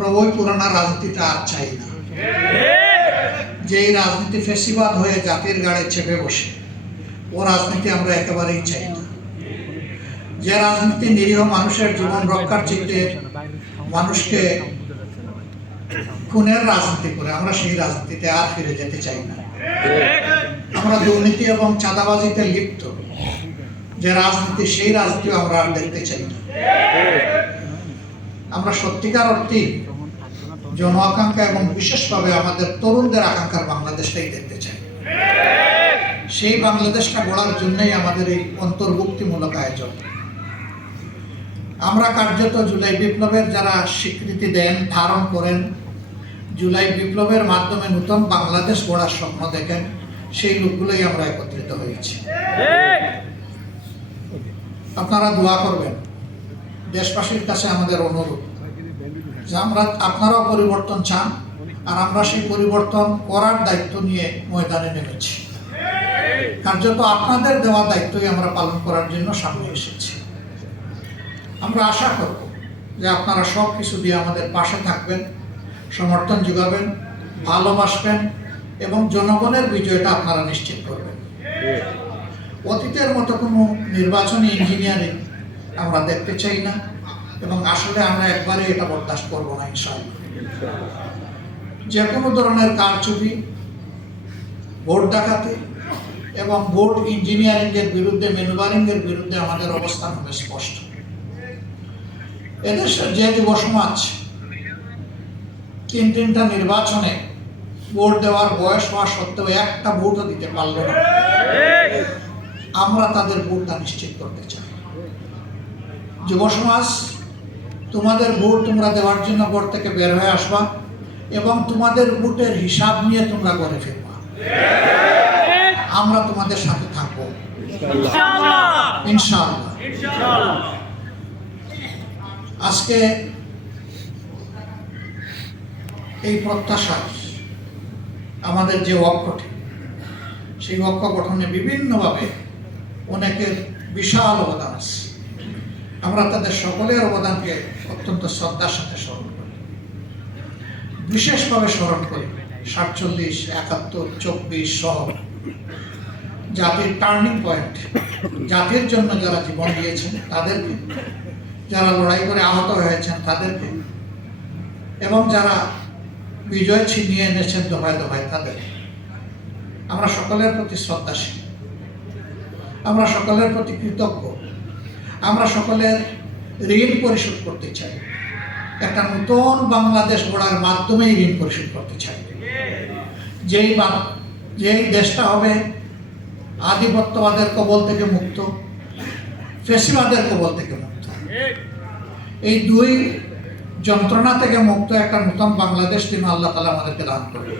আমরা ওই পুরানা রাজনীতিটা আর চাই না, যে রাজনীতি ফেসিবাদ হয়ে জাতির গাড়ে চেপে বসে, ও রাজনীতি আমরা একেবারেই চাই না। যে রাজনীতি নিরীহ মানুষের জীবন রক্ষার চিন্তে মানুষকে খুনের রাজনীতি করে, আমরা সেই রাজনীতিতে আর ফিরে যেতে চাই না। আমরা দুর্নীতি এবং চাঁদাবাজিতে লিপ্ত যে রাজনীতি, সেই রাজনীতি আমরা আর দেখতে চাই না। আমরা সত্যিকার অর্থে জন আকাঙ্ক্ষা এবং বিশেষভাবে আমাদের তরুণদের আকাঙ্ক্ষার বাংলাদেশটাই দেখতে চাই। সেই বাংলাদেশটা গড়ার জন্যই আমাদের এই অন্তর্ভুক্তিমূলক আয়োজন। আমরা কার্যত জুলাই বিপ্লবের যারা স্বীকৃতি দেন, ধারণ করেন, জুলাই বিপ্লবের মাধ্যমে নতুন বাংলাদেশ গড়ার স্বপ্ন দেখেন, সেই লোকগুলোই আমরা একত্রিত হয়েছি। আপনারা দোয়া করবেন। দেশবাসীর কাছে আমাদের অনুরোধ যে আপনারাও পরিবর্তন চান, আর আমরা সেই পরিবর্তন করার দায়িত্ব নিয়ে ময়দানে নেমেছি। কার্যত আপনাদের দেওয়া দায়িত্বই আমরা পালন করার জন্য সামনে এসেছি। আমরা আশা করব যে আপনারা সব কিছু দিয়ে আমাদের পাশে থাকবেন, সমর্থন যোগাবেন, ভালোবাসবেন এবং জনগণের বিজয়টা আপনারা নিশ্চিত করবেন। অতীতের মতো কোনো নির্বাচনী ইঞ্জিনিয়ারিং আমরা দেখতে চাই না, এবং আসলে আমরা একবারে এটা বরদাস্ত করবো না ইনশাআল্লাহ। যে কোনো ধরনের কারচুপি, ভোট ডাকাতি এবং ভোট ইঞ্জিনিয়ারিংয়ের বিরুদ্ধে, ম্যানুভারিংয়ের বিরুদ্ধে আমাদের অবস্থান হবে স্পষ্ট। এদেশের যে যুব সমাজ তিনটা নির্বাচনে ভোট দেওয়ার বয়স হওয়া সত্ত্বেও একটা ভোটও দিতে পারল না, আমরা তাদের ভোটটা নিশ্চিত করতে চাই। যুব সমাজ, তোমাদের ভোট তোমরা দেওয়ার জন্য ঘর থেকে বের হয়ে আসবা এবং তোমাদের ভোটের হিসাব নিয়ে তোমরা ঘরে ফিরবা। আমরা তোমাদের সাথে থাকবো ইনশাআল্লাহ। আজকে এই প্রত্যাশা, আমাদের যে ঐক্যটি, সেই ঐক্য গঠনে বিভিন্নভাবে অনেকের বিশাল অবদান আছে। আমরা তাদের সকলের অবদানকে অত্যন্ত শ্রদ্ধার সাথে স্মরণ করি, বিশেষভাবে স্মরণ করি 47, 71, 24 সহ জাতির টার্নিং পয়েন্ট, জাতির জন্য যারা জীবন দিয়েছেন তাদেরকে, যারা লড়াই করে আহত হয়েছেন তাদেরকে, এবং যারা বিজয় ছিনিয়ে এনেছেন দফায় দফায় তাদের। আমরা সকলের প্রতি শ্রদ্ধাশীল, আমরা সকলের প্রতি কৃতজ্ঞ। আমরা সকলের ঋণ পরিশোধ করতে চাই, একটা নতুন বাংলাদেশ গড়ার মাধ্যমেই ঋণ পরিশোধ করতে চাই। যেই দেশটা হবে আধিপত্যবাদের কবল থেকে মুক্ত, ফ্যাসিবাদের কবল থেকে মুক্ত, এই দুই যন্ত্রণা থেকে মুক্ত একটা নতুন বাংলাদেশ তিনি আল্লাহ তাআলা আমাদেরকে দান করবেন।